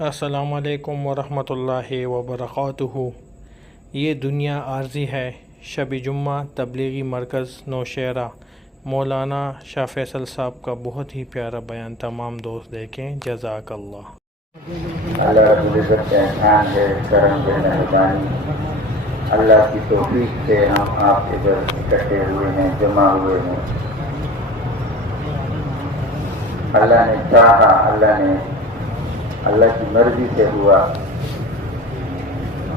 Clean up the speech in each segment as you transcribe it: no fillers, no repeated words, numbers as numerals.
السلام علیکم ورحمۃ اللہ وبرکاتہ۔ یہ دنیا عارضی ہے۔ شب جمعہ تبلیغی مرکز نوشہرہ مولانا شاہ فیصل صاحب کا بہت ہی پیارا بیان تمام دوست دیکھیں۔ جزاک اللہ۔ اللہ رب العزت کا احسان ہے، کرم ہے، مہربانی۔ اللہ کی توفیق سے ہم آپ ادھر اکٹھے ہوئے ہیں، جمع ہوئے ہیں۔ اللہ نے چاہا، اللہ کی مرضی سے ہوا۔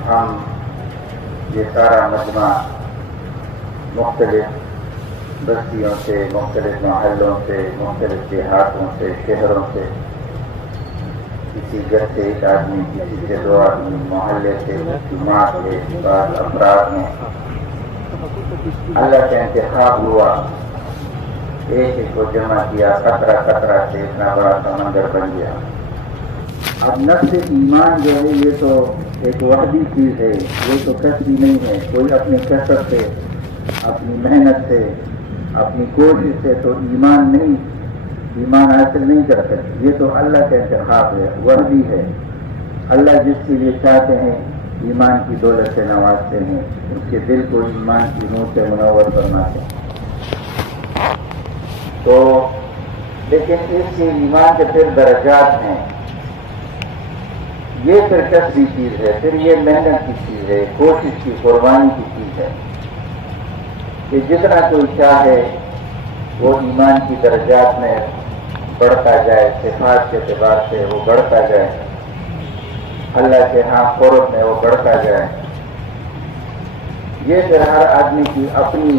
ہم یہ سارا مجمع مختلف بستیوں سے، مختلف محلوں سے، مختلف دیہاتوں سے، شہروں سے، کسی گھر سے ایک آدمی، کسی سے دو آدمی، محلے سے، جماعت سے، بعض افراد میں اللہ کا انتخاب ہوا، ایک ایک کو جمع کیا، قطرہ قطرہ سے اتنا بڑا سمندر بن گیا۔ اب نفس ایمان جو ہے یہ تو ایک وحدی چیز ہے، یہ تو کسبی نہیں ہے، کوئی اپنے کثرت سے، اپنی محنت سے، اپنی کوشش سے تو ایمان حاصل نہیں کر سکتے۔ یہ تو اللہ کا انتخاب ہے، وحدی ہے۔ اللہ جس کے لیے چاہتے ہیں ایمان کی دولت سے نوازتے ہیں، اس کے دل کو ایمان کی نور سے منور فرماتے ہیں۔ تو لیکن اس کے ایمان کے پھر درجات ہیں۔ یہ پھر کسبی چیز ہے، پھر یہ محنت کی چیز ہے، کوشش کی، قربانی کی چیز ہے کہ جتنا کوئی چاہے وہ ایمان کی درجات میں بڑھتا جائے، صفات کے اعتبار سے وہ بڑھتا جائے، اللہ کے ہاں قرب میں وہ بڑھتا جائے۔ یہ پھر ہر آدمی کی اپنی،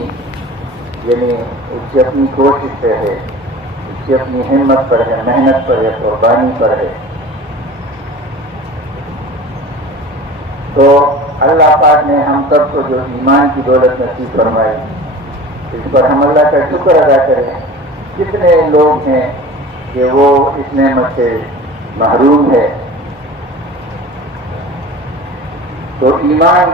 یعنی اس کی اپنی کوشش پہ ہے، اس کی اپنی ہمت پر ہے، محنت پر ہے، قربانی پر ہے۔ تو اللہ پاک نے ہم سب کو جو ایمان کی دولت نصیب فرمائی، اس پر ہم اللہ کا شکر ادا کریں۔ کتنے لوگ ہیں کہ وہ اس نعمت سے محروم ہے۔ تو ایمان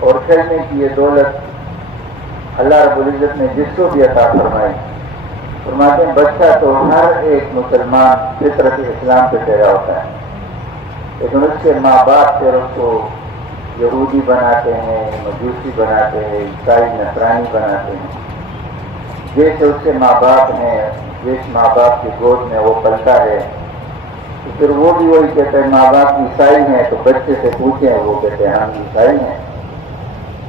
اور کھلنے کی یہ دولت اللہ رب العزت نے جس کو بھی عطا فرمائی، فرماتے ہیں بچہ تو ہر ایک مسلمان فطرت اسلام پہ پیدا ہوتا ہے، لیکن اس کے ماں باپ پھر اس کو یہودی بناتے ہیں، مجوسی بناتے ہیں، عیسائی نصرانی بناتے ہیں۔ جیسے اس کے ماں باپ ہیں، جس ماں باپ کی گود میں وہ پلتا ہے، تو پھر وہ بھی وہی کہتے ہیں ماں باپ عیسائی ہیں تو بچے سے پوچھیں، وہ کہتے ہیں ہم عیسائی ہیں۔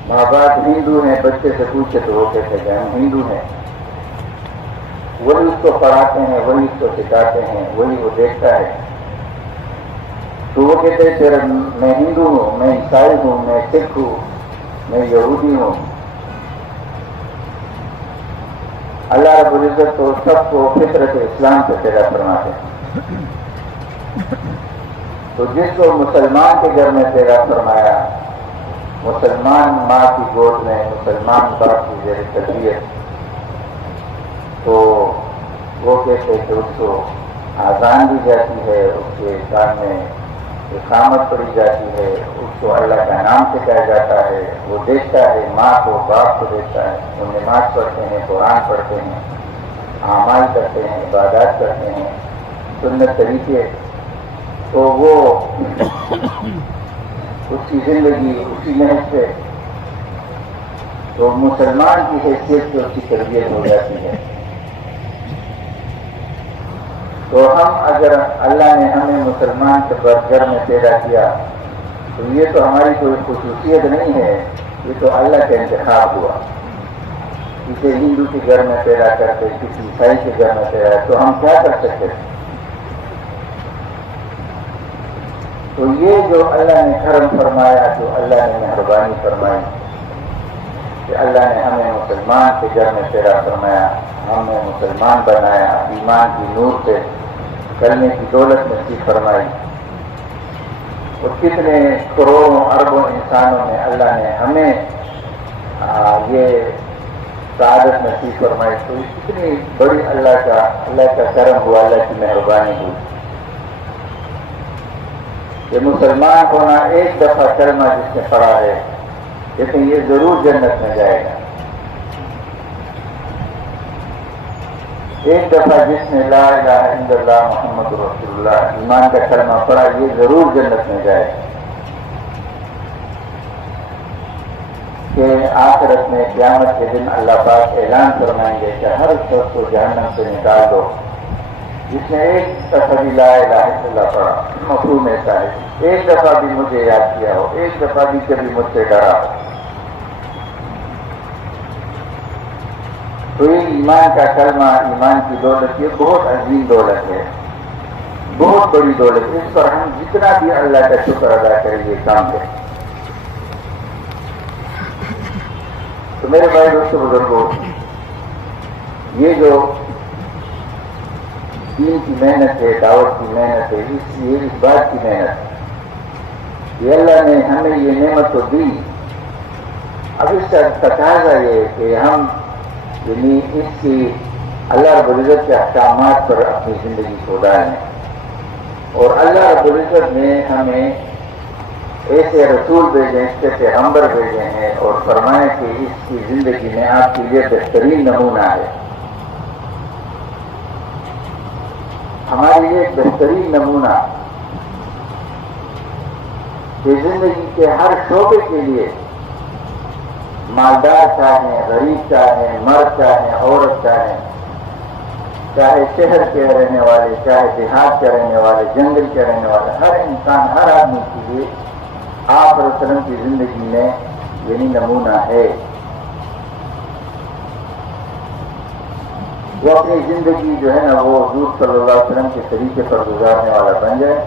ماں باپ ہندو ہیں، بچے سے پوچھے تو وہ کہتے ہیں ہم ہندو ہیں۔ وہی اس کو پڑھاتے ہیں، وہی اس کو سکھاتے ہیں، وہی وہ دیکھتا ہے۔ تو وہ کہتے ہیں پھر میں ہندو ہوں، میں عیسائی ہوں، میں سکھ ہوں، میں یہودی ہوں۔ اللہ رب العزت تو سب کو فطرت اسلام سے پیدا فرماتے ہیں۔ تو جس کو مسلمان کے گھر میں پیدا فرمایا، مسلمان ماں کی گود میں، مسلمان باپ کی زیر تربیت، تو وہ کہتے ہیں کہ اس کو آزان دی جاتی ہے، اس کے سامنے اقامت پڑھی جاتی ہے، اس کو اللہ کا نام سکھایا جاتا ہے، وہ دیکھتا ہے ماں کو، باپ کو دیکھتا ہے، وہ نماز پڑھتے ہیں، قرآن پڑھتے ہیں، اعمال کرتے ہیں، عبادات کرتے ہیں، سنت طریقے، تو وہ اس کی زندگی اسی محنت سے تو مسلمان کی حیثیت سے اس کی تربیت ہو جاتی ہے۔ تو ہم اگر اللہ نے ہمیں مسلمان کے گھر میں پیدا کیا تو یہ تو ہماری کوئی خصوصیت نہیں ہے، یہ تو اللہ کا انتخاب ہوا۔ کسی ہندو کے گھر میں پیدا کرتے، کسی عیسائی کے گھر میں پیدا، تو ہم کیا کر سکتے ہیں؟ تو یہ جو اللہ نے کرم فرمایا، جو اللہ نے مہربانی فرمائی کہ اللہ نے ہمیں مسلمان کے گھر میں پیدا فرمایا، ہمیں مسلمان بنایا، ایمان کی نور سے کلمے کی دولت نصیب فرمائی، اور کتنے کروڑوں اربوں انسانوں میں اللہ نے ہمیں یہ سعادت نصیب فرمائی۔ تو اتنی بڑی اللہ کا کرم ہوا، اللہ کی مہربانی ہوئی کہ مسلمان ہونا ایک دفعہ کلمہ جس نے پڑھا ہے، لیکن یہ ضرور جنت میں جائے گا۔ ایک دفعہ جس نے لا الہ الا اللہ محمد رسول اللہ ایمان کا کلمہ پڑھا یہ ضرور جنت میں جائے، کہ آخرت میں قیامت کے دن اللہ پاک اعلان فرمائیں گے کہ ہر شخص کو جہنم سے نکال دو جس نے ایک دفعہ بھی لا الہ الا اللہ پڑھا، مفہوم ایسا ہے ایک دفعہ بھی مجھے یاد کیا ہو، ایک دفعہ بھی کبھی مجھ سے ڈرا ہو۔ تو یہ ایمان کا کلمہ، ایمان کی دولت، یہ بہت عظیم دولت ہے، بہت بڑی دولت ہے، اس پر ہم جتنا بھی اللہ کا شکر ادا کریں یہ کام ہے۔ تو میرے بھائی دوستوں بزرگوں، یہ جو دین کی محنت ہے، دعوت کی محنت ہے، اس بات کی محنت، یہ اللہ نے ہمیں یہ نعمت تو دی، اب اس کا تقاضا یہ ہے کہ ہم یعنی اس کی اللہ رب العزت کے احکامات پر اپنی زندگی کو ڈالیں، اور اللہ رب العزت نے ہمیں ایسے رسول بھیجے، اس کے پیغمبر بھیجے ہیں اور فرمائے کہ اس کی زندگی میں آپ کے لیے بہترین نمونہ ہے، ہمارے لیے ایک بہترین نمونہ کہ زندگی کے ہر شعبے کے لیے، مالدار چاہیں، غریب چاہیں، مرد چاہیں، عورت چاہیں، چاہے شہر کے رہنے والے، چاہے دیہات کے رہنے والے، جنگل کے رہنے والے، ہر انسان، ہر آدمی کے لیے آپ علیہ وسلم کی زندگی میں یعنی نمونہ ہے، وہ اپنی زندگی جو ہے نا وہ حضور صلی اللہ علیہ وسلم کے طریقے پر گزارنے والا بن جائے۔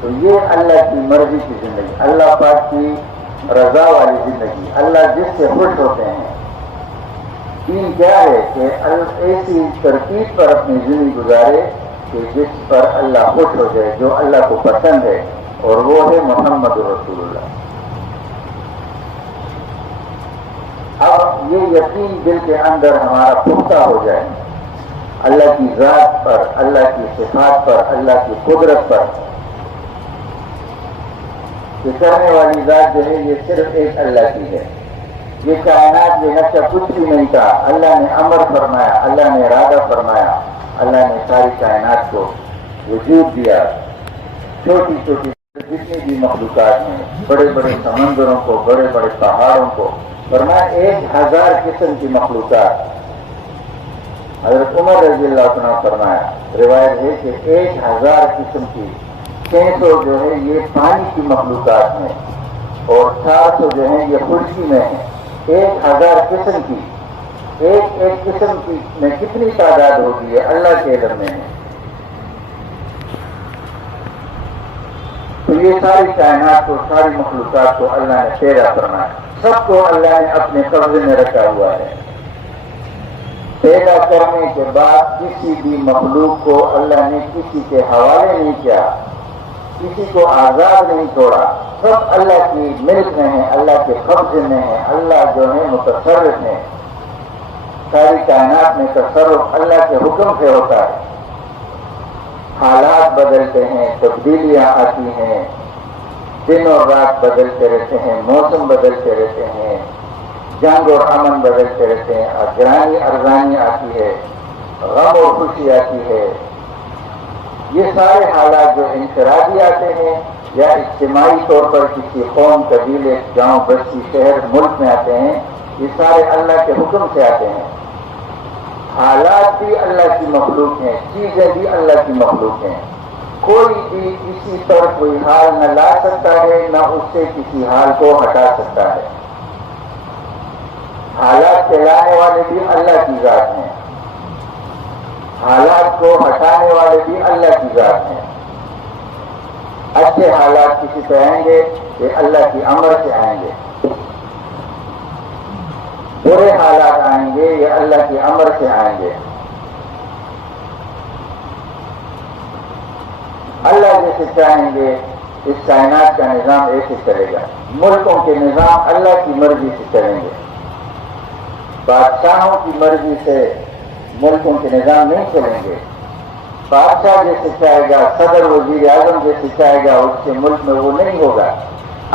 تو یہ اللہ کی مرضی کی زندگی، اللہ پاک کی رضا والی زندگی، اللہ جس سے خوش ہوتے ہیں۔ دین کیا ہے کہ ایسی ترتیب پر اپنی زندگی گزارے کہ جس پر اللہ خوش ہو جائے، جو اللہ کو پسند ہے، اور وہ ہے محمد رسول اللہ۔ اب یہ یقین دل کے اندر ہمارا پختہ ہو جائے اللہ کی ذات پر، اللہ کی صفات پر، اللہ کی قدرت پر، کہ کرنے والی ذات جو ہے یہ صرف ایک اللہ کی ہے، یہ کائنات میں نقشہ کچھ بھی نہیں تھا، اللہ نے امر فرمایا، اللہ نے ارادہ فرمایا، اللہ نے ساری کائنات کو وجود دیا، چھوٹی چھوٹی جتنی بھی مخلوقات ہیں، بڑے بڑے سمندروں کو، بڑے بڑے پہاڑوں کو، فرمایا 1000 قسم کی مخلوقات۔ حضرت عمر رضی اللہ عنہ فرمایا، روایت ہے کہ 1000 قسم کی 600 جو ہے یہ پانی کی مخلوقات ہیں اور 400 جو ہیں یہ خشکی میں ہیں۔ 1000 قسم کی، ایک قسم کی میں کتنی تعداد ہوگی ہے اللہ کے علم میں ہے۔ تو یہ ساری کائنات کو، ساری مخلوقات کو اللہ نے پیدا فرمایا، سب کو اللہ نے اپنے قبضے میں رکھا ہوا ہے۔ پیدا کرنے کے بعد کسی بھی مخلوق کو اللہ نے کسی کے حوالے نہیں کیا، کسی کو آزاد نہیں چھوڑا، سب اللہ کی ملک میں ہیں، اللہ کے قبضے میں ہیں، اللہ جو ہے متصرف ہیں، ساری کائنات میں تصرف اللہ کے حکم سے ہوتا ہے۔ حالات بدلتے ہیں، تبدیلیاں آتی ہیں، دن اور رات بدلتے رہتے ہیں، موسم بدلتے رہتے ہیں، جنگ اور امن بدلتے رہتے ہیں، گرانی ارزانی آتی ہے، غم اور خوشی آتی ہے۔ یہ سارے حالات جو انفرادی آتے ہیں یا اجتماعی طور پر کسی قوم، قبیلے، گاؤں، بستی، شہر، ملک میں آتے ہیں، یہ سارے اللہ کے حکم سے آتے ہیں۔ حالات بھی اللہ کی مخلوق ہیں، چیزیں بھی اللہ کی مخلوق ہیں، کوئی بھی کسی پر کوئی حال نہ لا سکتا ہے، نہ اس سے کسی حال کو ہٹا سکتا ہے۔ حالات کے لانے والے بھی اللہ کی ذات ہیں، حالات کو ہٹانے والے بھی اللہ کی ذات ہیں۔ اچھے حالات کسی پہ آئیں گے یہ اللہ کی امر سے آئیں گے، برے حالات آئیں گے یہ اللہ کی امر سے آئیں گے۔ اللہ جیسے چاہیں گے اس کائنات کا نظام ایسے چلے گا، ملکوں کے نظام اللہ کی مرضی سے چلیں گے، بادشاہوں کی مرضی سے ملکوں کے نظام نہیں چلیں گے۔ بادشاہ جیسے چاہے گا، صدر وزیر اعظم جیسے چاہے گا، اس کے ملک میں وہ نہیں ہوگا،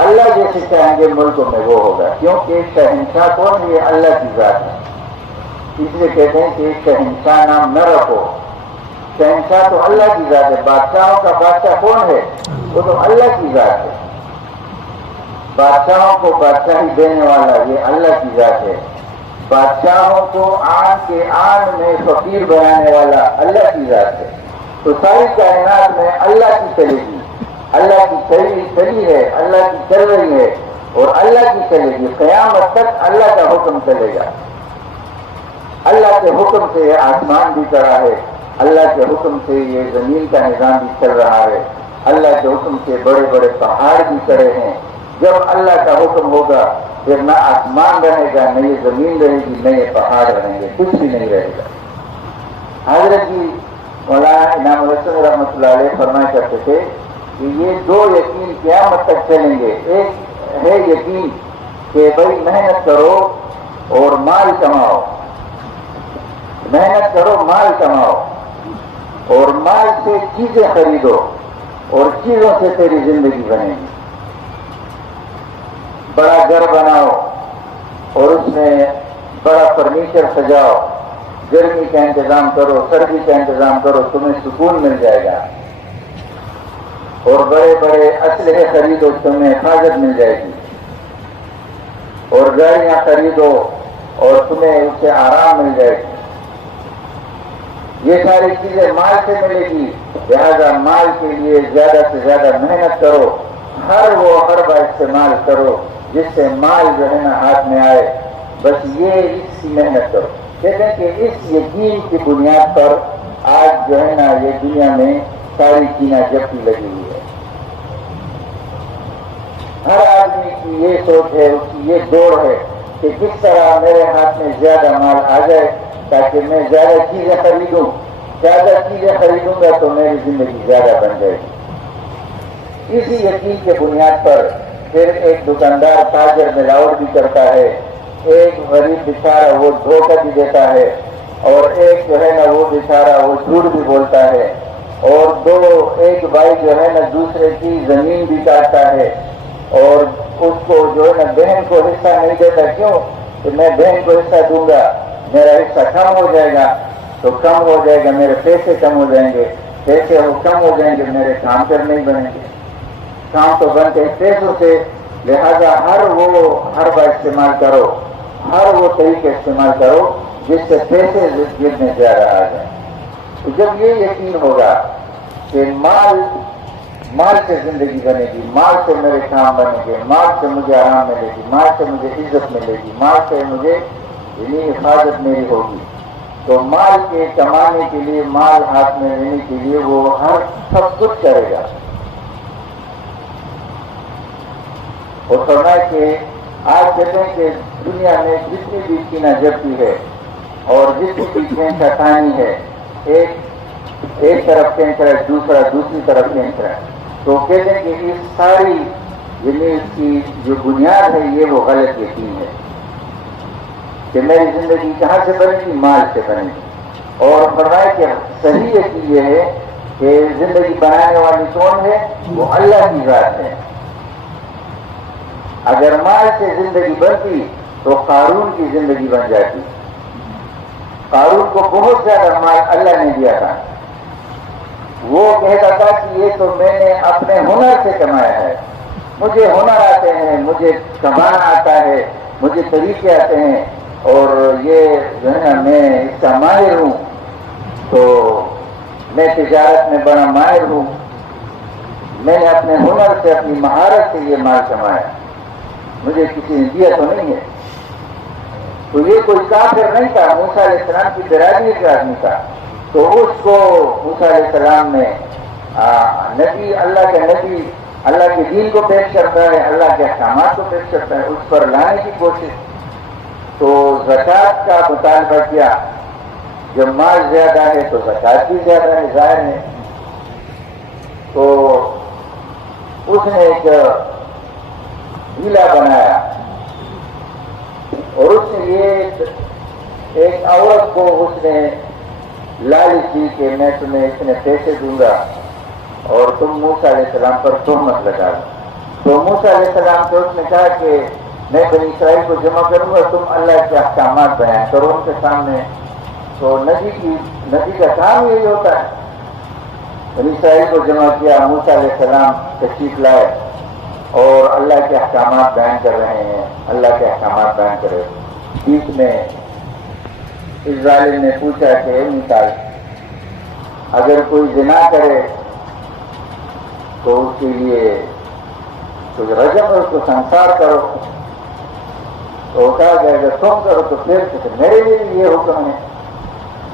اللہ جیسے چاہیں گے ملکوں میں وہ ہوگا، کیونکہ شہنشاہ کون ہے؟ یہ اللہ کی ذات ہے، اس لیے کہتے ہیں کہ شہنشاہ نام نہ رکھو. شہنشاہ تو اللہ کی ذات ہے. بادشاہوں کا بادشاہ کون ہے؟ وہ تو اللہ کی ذات ہے. بادشاہوں کو بادشاہی دینے والا یہ اللہ کی ذات ہے. بادشاہوں کو آن کے آن میں فقیر بنانے والا اللہ کی ذات ہے. تو ساری کائنات میں اللہ کی چلے گی. اللہ کی چلی ہے, اللہ کی چل رہی ہے اور اللہ کی چلے گی. قیامت تک اللہ کا حکم چلے گا. اللہ کے حکم سے یہ آسمان بھی چڑھا ہے, اللہ کے حکم سے یہ زمین کا نظام بھی چل رہا ہے, اللہ کے حکم سے بڑے بڑے پہاڑ بھی چڑھے ہیں. جب اللہ کا حکم ہوگا پھر نہ آسمان رہے گا, نہ یہ زمین رہے گی, نہ یہ پہاڑ رہیں گے, کچھ بھی نہیں رہے گا. حضرت جی مولانا انعام الحسن رحمۃ اللہ علیہ فرمایا کرتے تھے کہ یہ دو یقین قیامت تک چلیں گے. ایک ہے یقین کہ بھائی محنت کرو اور مال کماؤ, محنت کرو مال کماؤ اور مال سے چیزیں خریدو اور چیزوں سے تیری زندگی بنے گی. بڑا گھر بناؤ اور اس میں بڑا فرنیچر سجاؤ, گرمی کا انتظام کرو, سردی کا انتظام کرو, تمہیں سکون مل جائے گا. اور بڑے بڑے اسلحے خریدو, تمہیں حفاظت مل جائے گی. اور گاڑیاں خریدو اور تمہیں اس سے آرام مل جائے گی. یہ ساری چیزیں مال سے ملے گی. لہذا مال کے لیے زیادہ سے زیادہ محنت کرو, ہر وہ حربہ استعمال کرو جس سے مال جو ہے نا ہاتھ میں آئے. بس یہ اس کی محنت کرو. کہتے ہیں کہ اس یقین کی بنیاد پر آج جو ہے نا یہ دنیا میں ساری چینا جپٹی لگی ہوئی ہے. ہر آدمی کی یہ سوچ ہے, اس کی یہ دوڑ ہے کہ کس طرح میرے ہاتھ میں زیادہ مال آ جائے تاکہ میں زیادہ چیزیں خریدوں. زیادہ چیزیں خریدوں گا تو میری زندگی زیادہ بن جائے گی. اسی یقین کے بنیاد پر پھر ایک دکاندار تاجر ملاوٹ بھی کرتا ہے, ایک غریب بیچارہ وہ دھوکہ بھی دیتا ہے, اور ایک جو ہے نا وہ بیچارہ وہ جھوٹ بھی بولتا ہے, اور ایک بھائی جو ہے نا دوسرے کی زمین بھی کاٹتا ہے اور اس کو جو ہے نا بہن کو حصہ نہیں دیتا. کیوں کہ میں بہن کو حصہ دوں گا میرا حصہ کم ہو جائے گا, تو کم ہو جائے گا, میرے پیسے کم ہو جائیں گے, پیسے کم ہو جائیں گے, میرے کام پر نہیں بنیں گے. کام تو بنتے پیسوں سے. لہذا ہر بار استعمال کرو, ہر وہ طریقے استعمال کرو جس سے پیسے جیب میں زیادہ آ جائیں. تو جب یہ یقین ہوگا کہ مال سے زندگی بنے گی, مال سے میرے کام بنے گے, مال سے مجھے آرام ملے گی, مال سے مجھے عزت ملے گی, مال سے مجھے حفاظت میری ہوگی, تو مال کے کمانے کے لیے, مال ہاتھ میں لینے کے لیے وہ سب کچھ کرے گا. اور فرمایا کہ آج کہتے ہیں کہ دنیا میں جتنی بھی چینا جپٹی ہے اور جتنی بھی کھینچا کھانی ہے, ایک طرف کھینچ رہا ہے, دوسری طرف کھینچ رہا ہے. تو کہتے ہیں کہ اس ساری یعنی اس کی جو بنیاد ہے یہ وہ غلط یقین ہے کہ میری زندگی کہاں سے بنے گی, مال سے بنے گی. اور فرمایا کہ صحیح یقین یہ ہے کہ زندگی بنانے والی کون ہے, وہ اللہ کی ذات ہے. اگر مال سے زندگی بنتی تو قارون کی زندگی بن جاتی. قارون کو بہت زیادہ مال اللہ نے دیا تھا. وہ کہتا تھا کہ یہ تو میں نے اپنے ہنر سے کمایا ہے, مجھے ہنر آتے ہیں, مجھے کمانا آتا ہے, مجھے طریقے آتے ہیں, اور یہ جو ہے نا میں اس کا ماہر ہوں, تو میں تجارت میں بڑا ماہر ہوں, میں نے اپنے ہنر سے, اپنی مہارت سے یہ مال کمایا, مجھے کسی نے دیا تو نہیں ہے. تو یہ کوئی کافر نہیں تھا, موسیٰ علیہ السلام کی برادری کا آدمی تھا. تو اس کو موسیٰ علیہ السلام نے نبی, اللہ کا نبی اللہ کے دین کو پیش کرتا ہے, اللہ کے احکامات کو پیش کرتا ہے, اس پر لانے کی کوشش. تو زکوٰۃ کا مطالبہ کیا. جب مال زیادہ ہے تو زکوٰۃ بھی زیادہ ہے, ظاہر ہے. تو اس نے ایک ہیلا بنایا اور اس نے یہ ایک عورت کو اس نے لالچ دی کہ میں تمہیں اتنے پیسے دوں گا اور تم موسیٰ علیہ السلام پر تہمت لگا دو. تو موسیٰ علیہ السلام سے اس نے کہا کہ میں بنی اسرائیل کو جمع کروں گا، تم اللہ کے احکامات بیان کرو ان کے سامنے۔ تو نبی کا کام یہی ہوتا ہے۔ بنی اسرائیل کو جمع کیا، موسیٰ علیہ السلام تشریف لائے اور اللہ کے احکامات بیان کر رہے ہیں، اللہ کے احکامات بیان کر رہے ہیں۔ بیچ میں اس ظالم نے پوچھا کہ اے موسیٰ، اگر کوئی زنا کرے تو اس کے لیے کچھ رجم ہے، اس کو سنسار کرو۔ تو کہا گیا اگر تم کرو تو پھر میرے لیے بھی یہ حکم ہے۔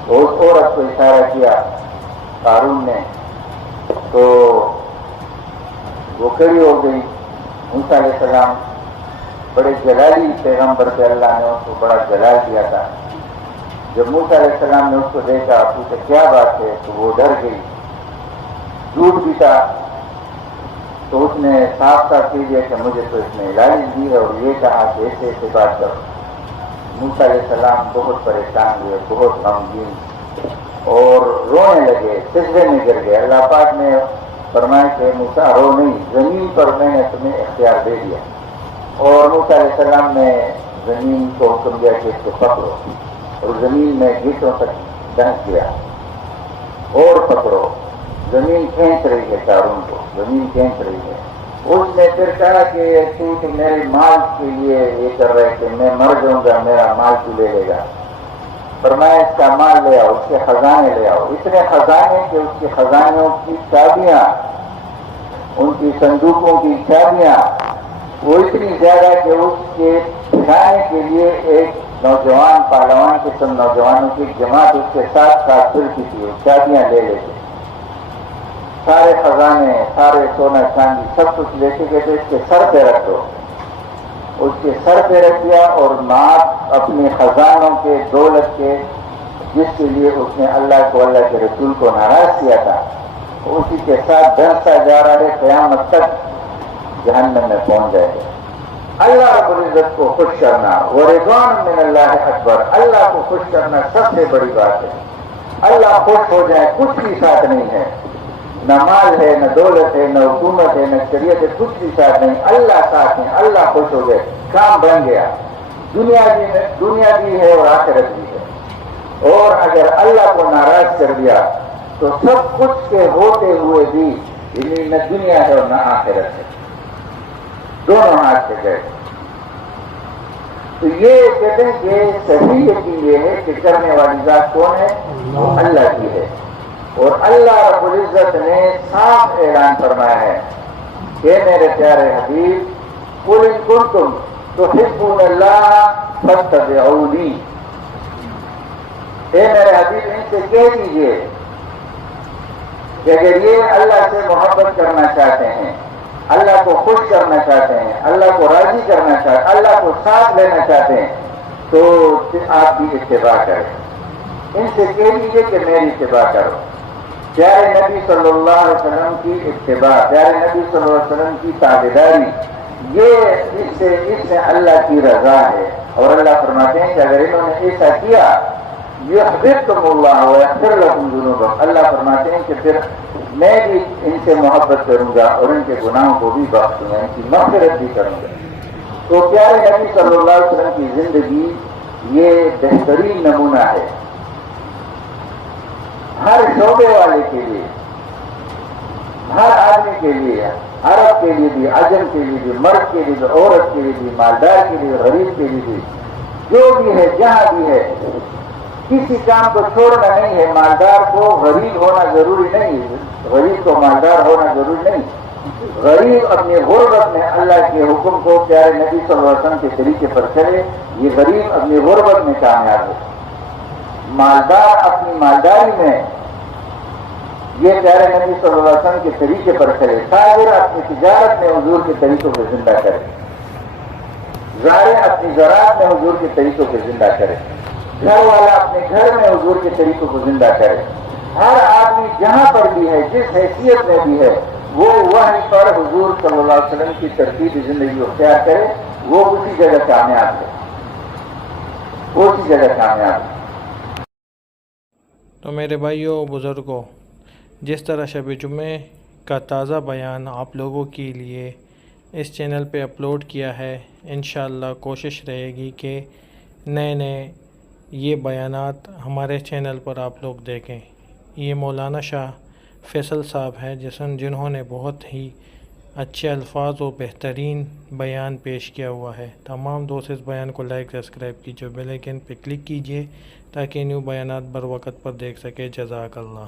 تو اس عورت کو اشارہ کیا قارون نے، تو وہ کھڑی ہو گئی۔ موسیٰ علیہ السلام بڑے جلالی پیغمبر تھے، اللہ نے اس کو بڑا جلال دیا تھا۔ جب موسیٰ علیہ السلام نے اس کو دیکھا، پوچھا کیا بات ہے، تو وہ ڈر گئی۔ جھوٹ بھی تھا تو اس نے صاف صاف کہہ دیا کہ مجھے تو اس نے لالچ دی ہے اور یہ کہا کہ ایسے ایسے بات کرو۔ موسیٰ علیہ السلام بہت پریشان ہوئے، بہت غمگین اور رونے لگے، سجدے میں گر گئے۔ اللہ پاک نے فرمایا کہ موسیٰ رو نہیں، زمین پر میں نے تمہیں اختیار دے دیا۔ اور موسیٰ علیہ السلام نے زمین کو حکم دیا کہ اس کو پکڑو، اور زمین میں گھٹوں تک ڈھنس گیا، اور پکڑو۔ زمین کھینچ رہی ہے قارون کو، زمین کھینچ رہی ہے۔ اس نے پھر کہا کہ تو میرے مال کے لیے یہ کر رہے کہ میں مر جاؤں گا، میرا مال تو لے لے گا۔ فرمایا اس کا مال لے آؤ، اس کے خزانے لے آؤ۔ اتنے خزانے کہ اس کے خزانوں کی چابیاں، ان کی صندوقوں کی چابیاں وہ اتنی زیادہ کہ اس کے کھانے کے لیے ایک نوجوان پہلوان قسم نوجوانوں کی جماعت اس کے ساتھ ساتھ پھرتی تھی، وہ چابیاں لے لیتے۔ سارے خزانے، سارے سونا چاندی سب کچھ لے کے گئے تھے، اس کے سر پہ رکھ دو۔ اس کے سر پہ رکھ دیا، اور ماں اپنے خزانوں کے دولت کے جس کے لیے اس نے اللہ کو، اللہ کے رسول کو ناراض کیا تھا، اسی کے ساتھ ڈھنستا جا رہا ہے، قیامت تک جہنم میں پہنچ جائے گا۔ اللہ رب العزت کو خوش کرنا، ورضوان من اللہ اکبر، اللہ کو خوش کرنا سب سے بڑی بات ہے۔ اللہ خوش ہو جائے، کچھ بھی ساتھ نہیں ہے، نہ مال ہے، نہ دولت ہے، نہ حکومت ہے، نہ شریعت ہے، کچھ بھی ساتھ نہیں، اللہ ساتھ ہے، اللہ خوش ہو گئے، کام بن گیا۔ دنیا بھی ہے اور آخرت بھی ہے۔ اور اگر اللہ کو ناراض کر دیا تو سب کچھ کے ہوتے ہوئے بھی نہ دنیا ہے اور نہ آخرت ہے، دونوں ہاتھ سے گئے۔ تو یہ کہتے ہیں کہ صحیح یقین یہ ہے کہ کرنے والی ذات کون ہے؟ اللہ کی ہے۔ اور اللہ رب العزت نے صاف اعلان فرمایا ہے کہ میرے پیارے حبیب قل ان کنتم تحبون اللہ فاتبعونی، اے میرے حبیب ان سے کہہ دیجئے کہ اگر یہ اللہ سے محبت کرنا چاہتے ہیں، اللہ کو خوش کرنا چاہتے ہیں، اللہ کو راضی کرنا چاہتے ہیں، اللہ کو ساتھ لینا چاہتے ہیں، تو آپ بھی اتباع کریں۔ ان سے کہہ دیجئے کہ میری اتباع کرو۔ پیارے نبی صلی اللہ علیہ وسلم کی اتباع، پیارے نبی صلی اللہ علیہ وسلم کی تابعداری، یہ اس سے اللہ کی رضا ہے۔ اور اللہ فرماتے ہیں کہ اگر انہوں نے ایسا کیا یحببکم اللہ ویغفر لکم ذنوبکم، اللہ فرماتے ہیں کہ پھر میں بھی ان سے محبت کروں گا اور ان کے گناہوں کو بھی بخشوں گا، ان کی مغفرت بھی کروں گا۔ تو پیارے نبی صلی اللہ علیہ وسلم کی زندگی یہ بہترین نمونہ ہے ہر شعبے والے کے لیے، ہر آدمی کے لیے، عرب کے لیے بھی، عجم کے لیے بھی، مرد کے لیے بھی، عورت کے لیے بھی، مالدار کے لیے، غریب کے لیے بھی، جو بھی ہے جہاں بھی ہے، کسی کام کو چھوڑنا نہیں ہے۔ مالدار کو غریب ہونا ضروری نہیں ہے، غریب کو مالدار ہونا ضروری نہیں۔ غریب اپنی غربت میں اللہ کے حکم کو پیارے نبی صلی اللہ علیہ وسلم کے طریقے پر چلے، یہ غریب اپنی غربت میں کامیاب ہے۔ مالدار اپنی مالداری میں یہ پیارے نبی صلی اللہ علیہ وسلم کے طریقے پر چلے، تاجر اپنی تجارت میں حضور کے طریقوں کو زندہ کرے، زارع اپنی زراعت میں حضور کے طریقوں کو زندہ کرے، گھر والا اپنے گھر میں حضور کے طریقوں کو زندہ کرے۔ ہر آدمی جہاں پر بھی ہے، جس حیثیت میں بھی ہے، وہ وہیں پر حضور صلی اللہ علیہ وسلم کی ترتیب زندگی اختیار کرے، وہ اسی جگہ کامیاب ہے، وہ اسی جگہ کامیاب ہے۔ تو میرے بھائیوں بزرگوں، جس طرح شب جمعے کا تازہ بیان آپ لوگوں کے لیے اس چینل پہ اپلوڈ کیا ہے، انشاءاللہ کوشش رہے گی کہ نئے نئے یہ بیانات ہمارے چینل پر آپ لوگ دیکھیں۔ یہ مولانا شاہ فیصل صاحب ہے جنہوں نے بہت ہی اچھے الفاظ و بہترین بیان پیش کیا ہوا ہے۔ تمام دوست اس بیان کو لائک سبسکرائب کیجیے، بیل آئیکن پہ کلک کیجیے تاکہ نیو بیانات بر وقت پر دیکھ سکے۔ جزاک اللہ۔